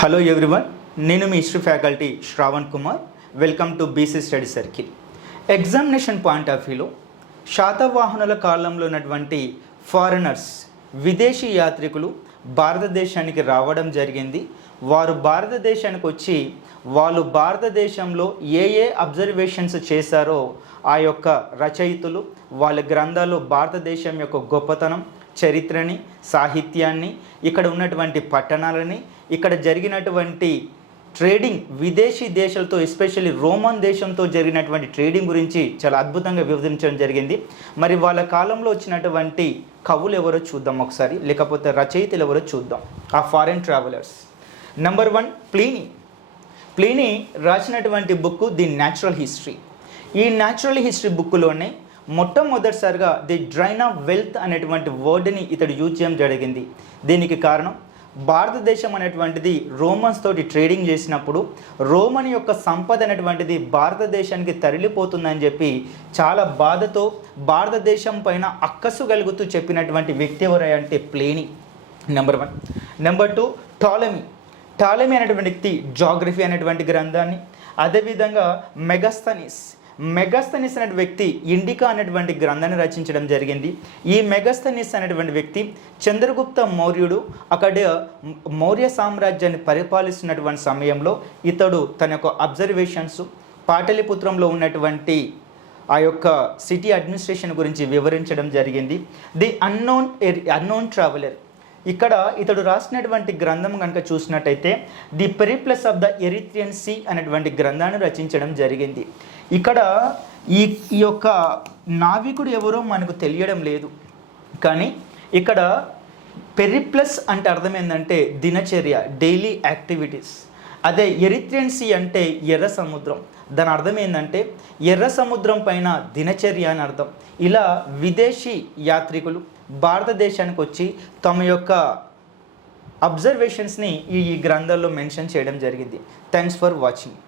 Hello everyone, నేను మీ history faculty Shravan Kumar. Welcome to BC study circle. Examination point of వ్యూలో శాతవాహనుల కాలంలో ఉన్నటువంటి ఫారినర్స్, విదేశీ యాత్రికులు భారతదేశానికి రావడం జరిగింది. వారు భారతదేశానికి వచ్చి వాళ్ళు భారతదేశంలో ఏ అబ్జర్వేషన్స్ చేశారో ఆ యొక్క రచయితలు వాళ్ళ గ్రంథాల్లో భారతదేశం యొక్క గొప్పతనం, చరిత్రని, సాహిత్యాన్ని, ఇక్కడ ఉన్నటువంటి పట్టణాలని, ఇక్కడ జరిగినటువంటి ట్రేడింగ్, విదేశీ దేశాలతో ఎస్పెషల్లీ రోమన్ దేశంతో జరిగినటువంటి ట్రేడింగ్ గురించి చాలా అద్భుతంగా వివరించడం జరిగింది. మరి వాళ్ళ కాలంలో వచ్చినటువంటి కవులు ఎవరో చూద్దాం ఒకసారి, లేకపోతే రచయితలు ఎవరో చూద్దాం. ఆ ఫారెన్ ట్రావెలర్స్. నెంబర్ 1 ప్లీనీ రాసినటువంటి బుక్ ది న్యాచురల్ హిస్టరీ. ఈ న్యాచురల్ హిస్టరీ బుక్లోనే మొట్టమొదటిసారిగా ది డ్రైన్ ఆఫ్ వెల్త్ అనేటువంటి వర్డ్ని ఇతడు యూజ్ చేయడం జరిగింది. దీనికి కారణం భారతదేశం అనేటువంటిది రోమన్స్ తోటి ట్రేడింగ్ చేసినప్పుడు రోమన్ యొక్క సంపద అనేటువంటిది భారతదేశానికి తరలిపోతుందని చెప్పి చాలా బాధతో భారతదేశం పైన అక్కసు కలుగుతూ చెప్పినటువంటి వ్యక్తి ఎవరంటే ప్లీనీ. నెంబర్ 1. నెంబర్ 2 టాలమీ అనేటువంటి వ్యక్తి జాగ్రఫీ అనేటువంటి గ్రంథాన్ని, అదేవిధంగా మెగాస్తనీస్ అనే వ్యక్తి ఇండికా అనేటువంటి గ్రంథాన్ని రచించడం జరిగింది. ఈ మెగాస్తనీస్ అనేటువంటి వ్యక్తి చంద్రగుప్త మౌర్యుడు అక్కడ మౌర్య సామ్రాజ్యాన్ని పరిపాలిస్తున్నటువంటి సమయంలో ఇతడు తన యొక్క అబ్జర్వేషన్స్ పాటలీపుత్రంలో ఉన్నటువంటి ఆ యొక్క సిటీ అడ్మినిస్ట్రేషన్ గురించి వివరించడం జరిగింది. The unknown traveller. ఇక్కడ ఇతడు రాసినటువంటి గ్రంథం కనుక చూసినట్టయితే the periplus of the Erythraean sea అనేటువంటి గ్రంథాన్ని రచించడం జరిగింది. ఇక్కడ ఈ యొక్క నావికుడు ఎవరో మనకు తెలియడం లేదు, కానీ ఇక్కడ పెరిప్లస్ అంటే అర్థం ఏంటంటే దినచర్య, డైలీ యాక్టివిటీస్. అదే ఎరిత్రియన్ సీ అంటే ఎర్ర సముద్రం. దాని అర్థం ఏంటంటే ఎర్ర సముద్రం పైన దినచర్య అని అర్థం. ఇలా విదేశీ యాత్రికులు భారతదేశానికి వచ్చి తమ యొక్క అబ్జర్వేషన్స్ని ఈ గ్రంథాల్లో మెన్షన్ చేయడం జరిగింది. Thanks for watching.